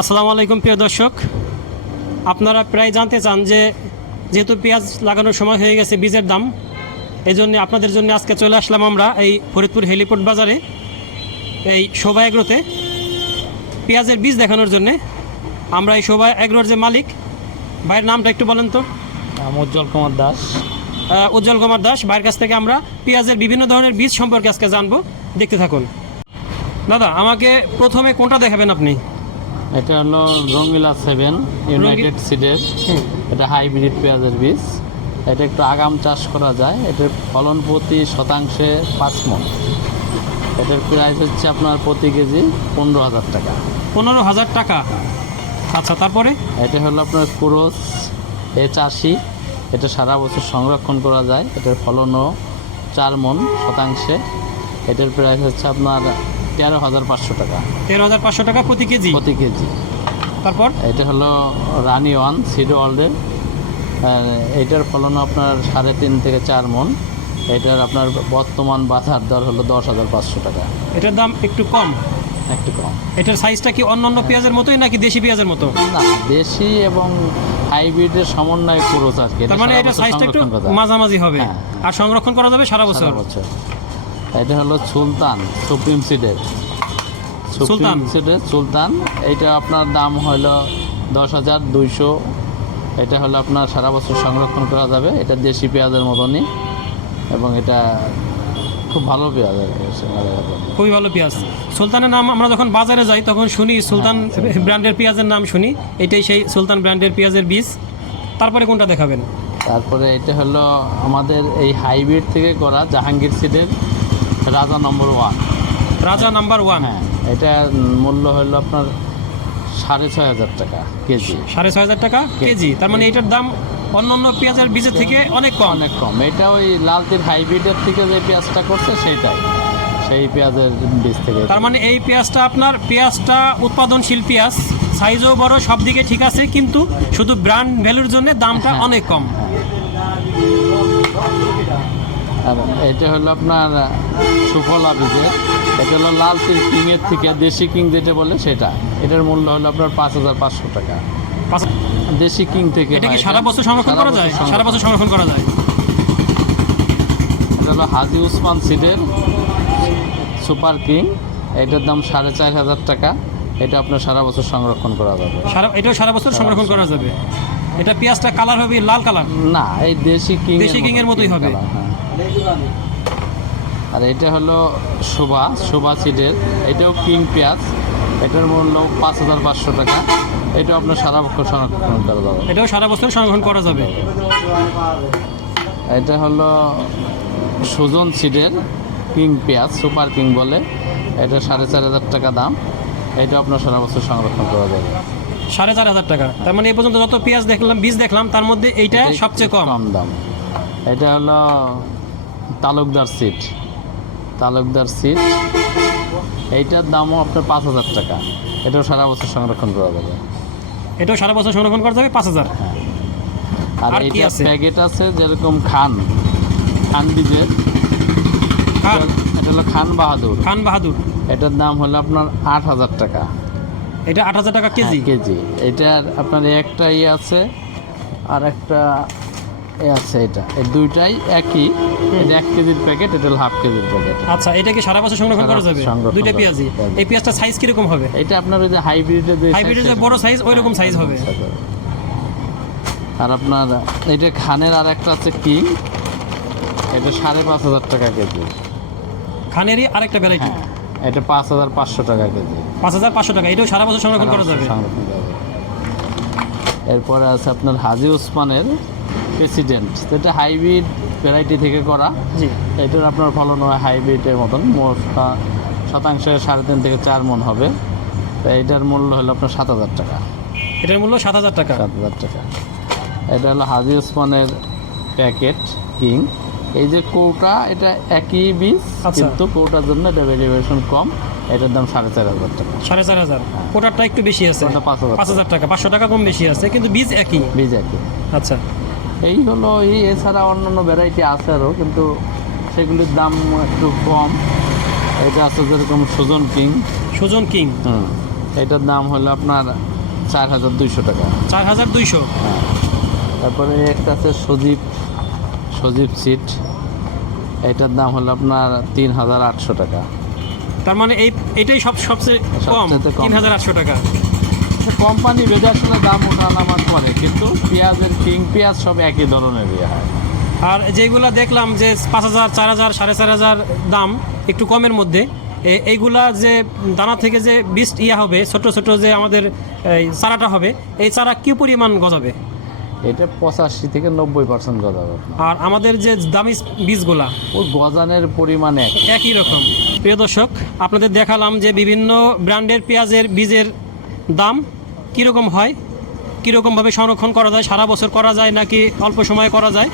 আসসালামু আলাইকুম প্রিয় দর্শক। আপনারা প্রায় জানতে চান যে যেহেতু পেঁয়াজ লাগানোর সময় হয়ে গেছে বীজের দাম এই জন্য আপনাদের জন্য আজকে চলে আসলাম আমরা এই ফরিদপুর হেলিপোর্ট বাজারে এই শোভা এগ্রোতে পেঁয়াজের বীজ দেখানোর জন্যে। আমরা এই শোভা এগ্রোর যে মালিক ভাইয়ের নামটা একটু বলেন তো। উজ্জ্বল কুমার দাস। উজ্জ্বল কুমার দাস ভাইয়ের কাছ থেকে আমরা পেঁয়াজের বিভিন্ন ধরনের বীজ সম্পর্কে আজকে জানব। দেখতে থাকুন। দাদা আমাকে প্রথমে কোনটা দেখাবেন আপনি? এটা হলো রঙ্গিলা সেভেন ইউনাইটেড সিডের এটা হাইব্রিড পেঁয়াজের বীজ। এটা একটু আগাম চাষ করা যায়। এটার ফলন প্রতি শতাংশে পাঁচ মন। এটার প্রাইস হচ্ছে আপনার প্রতি কেজি পনেরো হাজার টাকা। পনেরো হাজার টাকা? আচ্ছা তারপরে? এটা হলো আপনার কুরস এইচ আশি এটা সারা বছর সংরক্ষণ করা যায়। এটার ফলনও চার মন শতাংশে। এটার প্রাইস হচ্ছে আপনার তেরো হাজার পাঁচশো টাকা। তেরো হাজার পাঁচশো টাকা প্রতি কেজি? প্রতি কেজি। তারপর? এটা হলো রানি ওয়ান সিডো ওয়ার্ল্ডের। এটার ফলন আপনার সাড়ে তিন থেকে চার মন। এটার আপনার বর্তমান বাজার দর হলো দশ হাজার পাঁচশো টাকা। এটার দাম একটু কম? একটু কম। এটার সাইজটা কি অন্যান্য পেঁয়াজের মতোই নাকি দেশি পেঁয়াজের মতো? না দেশি এবং হাইব্রিডের সমন্বয় পুরোচ আর কি তার মানে এটা সাইজটা একটু। মাঝামাঝি হবে। হ্যাঁ। আর সংরক্ষণ করা যাবে সারা বছর? সারা বছর। এটা হলো সুলতান সুপ্রিম সিডের। সুলতান? সিডের সুলতান। এটা আপনার দাম হলো দশ হাজার দুইশো। এটা হলো আপনার সারা বছর সংরক্ষণ করা যাবে। এটা দেশি পেঁয়াজের মতনই। এবং এটা খুব ভালো পেঁয়াজ খুবই ভালো পেঁয়াজ। সুলতানের নাম আমরা যখন বাজারে যাই তখন শুনি সুলতান ব্র্যান্ডের পেঁয়াজের নাম শুনি। এটাই সেই সুলতান ব্র্যান্ডের পেঁয়াজের বীজ। তারপরে কোনটা দেখাবেন? তারপরে এটা হলো আমাদের এই হাইব্রিড থেকে করা Jahangir সিডের। Raja number one Raja number one হ্যাঁ এটার মূল্য হলো আপনার সাড়ে ছয় হাজার টাকা কেজি। সাড়ে ছয় হাজার টাকা কেজি। তার মানে এটার দাম অন্যান্য পেঁয়াজের বীজের থেকে অনেক কম। অনেক কম। এটা ওই লালতির হাইব্রিডের থেকে যে পেঁয়াজটা করছে সেইটাই। সেই পেঁয়াজের বীজ থেকে। তার মানে এই পেঁয়াজটা আপনার পেঁয়াজটা উৎপাদনশীল পেঁয়াজ সাইজও বড় সব দিকে ঠিক আছে কিন্তু শুধু ব্র্যান্ড ভ্যালুর জন্য দামটা হ্যাঁ। অনেক কম। আর এটা হলো আপনার সুফলা বীজের। এটা হলো লাল তিল কিংয়ের থেকে দেশি কিং যেটা বলে সেটা। এটার মূল্য হলো আপনার পাঁচ হাজার পাঁচশো টাকা। দেশি কিং থেকে এটা কি সারা বছর সংরক্ষণ করা যায়? সারা বছর সংরক্ষণ। করা যায়? এটা হলো হাজি উসমান সিডের সুপার কিং। এটার দাম সাড়ে চার হাজার টাকা। এটা আপনার সারা বছর সংরক্ষণ করা যাবে। সারা এটাও সারা বছর সংরক্ষণ করা যাবে। এটা পেঁয়াজটা কালার হবে লাল কালার? না এই দেশি কিং দেশি king এর মতোই হবে। আর এটা হলো শোভা শোভা সিডের এটাও কিং পেঁয়াজ। এটার মূল্য পাঁচ হাজার পাঁচশো টাকা। এটা আপনার সারা বছর সংরক্ষণ করা যাবে। এটাও সারা বছর সংরক্ষণ করা যাবে। এটা হলো সুজন সিডের কিং পেঁয়াজ সুপার কিং বলে। এটা সাড়ে চার হাজার টাকা দাম। এটা আপনার সারা বছর সংরক্ষণ করা যাবে। সাড়ে চার হাজার টাকা। তার মানে এই পর্যন্ত যত পেঁয়াজ দেখলাম বীজ দেখলাম তার মধ্যে এইটা সবচেয়ে কম। কম দাম। এটা হলো তালুকদার সিট তালুকদার সিট এইটার দামও আপনার পাঁচ হাজার টাকা। এটাও সারা বছর সংরক্ষণ করা যাবে। এটাও সারা বছর সংরক্ষণ করা যাবে পাঁচ হাজার? আর আর এইটা? প্যাকেট আছে? যেরকম খান। খান বীজের এটা হলো খান বাহাদুর। খান বাহাদুর। এটার দাম হলো আপনার আট হাজার টাকা। এটা আট হাজার টাকা কেজি হ্যাঁ, কেজি? এটার আপনার একটা ইয়ে আছে আর একটা আছে এটা। এই দুইটাই একই। এটা এক কেজির প্যাকেট এটা হলো হাফ কেজির প্যাকেট আচ্ছা এটা কি সারা বছর সংরক্ষণ করা যাবে? দুইটা পেঁয়াজি। এই পেঁয়াজটা সাইজ কীরকম হবে? এটা আপনার ওই যে হাইব্রিডের যে হাইব্রিডের যে বড় সাইজ ওই রকম সাইজ হবে। আর আপনার এটা খানের আর একটা আছে কি এটা সাড়ে পাঁচ হাজার টাকা কেজি। খানেরই আরেকটা ভ্যারাইটি হ্যাঁ এটা পাঁচ হাজার পাঁচশো টাকা কেজি। পাঁচ হাজার পাঁচশো টাকা এটাও সারা বছর সংরক্ষণ করা যাবে। সংরক্ষণ করা যাবে। এরপরে আছে আপনার হাজি ওসমানের প্রেসিডেন্ট এটা হাইব্রিড ভ্যারাইটি থেকে করা। জি। এটার আপনার ফলন হয় হাইব্রিডের মতন। মোট শতাংশে সাড়ে তিন থেকে চার মন হবে। তো এইটার মূল্য হলো আপনার সাত হাজার টাকা। এটার মূল্য সাত হাজার টাকা? সাত হাজার টাকা। এটা হলো হাজি ওসমানের প্যাকেট কিং। এই যে কৌটা এটা একই বীজ আচ্ছা। কিন্তু কৌটার জন্য এটা ভেরিয়েশন কম। এটার দাম সাড়ে চার হাজার টাকা। সাড়ে চার হাজার। কোটারটা একটু বেশি আছে। পাঁচ হাজার পাঁচ হাজার টাকা পাঁচশো টাকা কম বেশি আছে কিন্তু বীজ একই। বীজ একই। আচ্ছা। এই হলো এই এছাড়া অন্যান্য ভ্যারাইটি আছে আরও কিন্তু সেগুলির দাম একটু কম। এটা আছে যেরকম সুজন কিং সুজন কিং হুম। এটার দাম হলো আপনার চার হাজার দুইশো টাকা। চার হাজার দুইশো? তারপরে একটা আছে সজীব সজীব সিট এটার দাম হলো আপনার তিন হাজার আটশো টাকা। তার মানে এই এটাই সব সবচেয়ে কম সবচেয়ে কম। তিন হাজার আটশো টাকা। কোম্পানি ভেবে আসলে দাম ওঠানামা করে কিন্তু পেঁয়াজের কিং পেঁয়াজ সব একই ধরনের ইয়ে হয়। আর যেগুলা দেখলাম যে পাঁচ হাজার চার হাজার সাড়ে চার হাজার দাম একটু কমের মধ্যে এইগুলা যে দানা থেকে যে বীজ ইয়া হবে ছোট ছোট যে আমাদের এই চারাটা হবে এই চারা কি পরিমাণ গজাবে? এটা পঁচাশি থেকে নব্বই পার্সেন্ট গজাবে। আর আমাদের যে দামি বীজগুলা ওই গজানের পরিমাণ এক। একই রকম। প্রিয় দর্শক আপনাদের দেখালাম যে বিভিন্ন ব্র্যান্ডের পেঁয়াজের বীজের দাম কীরকম হয়? কীরকমভাবে সংরক্ষণ করা যায়? সারা বছর করা যায় নাকি অল্প সময়ে করা যায়?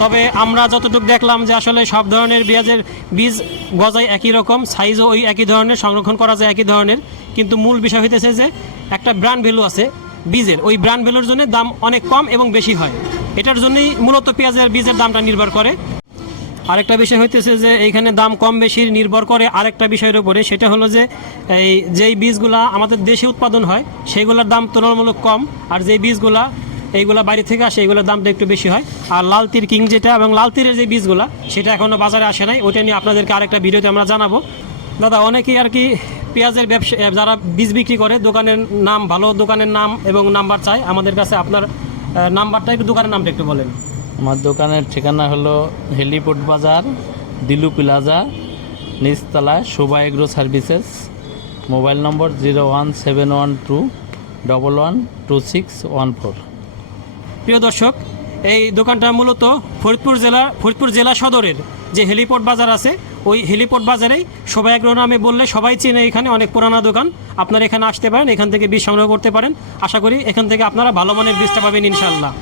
তবে আমরা যতটুকু দেখলাম যে আসলে সব ধরনের পেঁয়াজের বীজ গজায় একই রকম সাইজও ওই একই ধরনের, সংরক্ষণ করা যায় একই ধরনের। কিন্তু মূল বিষয় হইতেছে যে একটা ব্র্যান্ড ভ্যালু আছে বীজের। ওই ব্র্যান্ড ভ্যালুর জন্য দাম অনেক কম এবং বেশি হয়। এটার জন্যই মূলত পেঁয়াজের বীজের দামটা নির্ভর করে। আরেকটা বিষয় হইতেছে যে এইখানে দাম কম বেশি নির্ভর করে আরেকটা বিষয়ের উপরে, সেটা হলো যে এই যেই বীজগুলা আমাদের দেশে উৎপাদন হয় সেইগুলোর দাম তুলনামূলক কম, আর যেই বীজগুলা এইগুলা বাইরে থেকে আসে এগুলোর দামটা একটু বেশি হয়। আর লাল তীর কিং যেটা এবং লাল তীরের যে বীজগুলা, সেটা এখনও বাজারে আসে নাই ওটা নিয়ে আপনাদেরকে আরেকটা ভিডিওতে আমরা জানাব। দাদা, অনেকেই আর কি পেঁয়াজের ব্যবসা যারা বীজ বিক্রি করে, দোকানের নাম, ভালো দোকানের নাম এবং নাম্বার চায়, আমাদের কাছে আপনার নাম্বারটা একটু দোকানের নামটা একটু বলেন। আমার দোকানের ঠিকানা হলো হেলিপোর্ট বাজার, দিলু প্লাজা নিচতলায় Shobha agro services. Mobile number zero one seven one two double one two six one four. প্রিয় দর্শক, এই দোকানটা মূলত ফরিদপুর জেলা ফরিদপুর জেলা সদরের যে হেলিপোর্ট বাজার আছে, ওই হেলিপোর্ট বাজারেই সবাই এগ্রো নামে বললে সবাই চেনে এখানে অনেক পুরানা দোকান। আপনারা এখানে আসতে পারেন, এখান থেকে বীজ সংগ্রহ করতে পারেন। আশা করি এখান থেকে আপনারা ভালো মানের বীজটা পাবেন ইনশাল্লাহ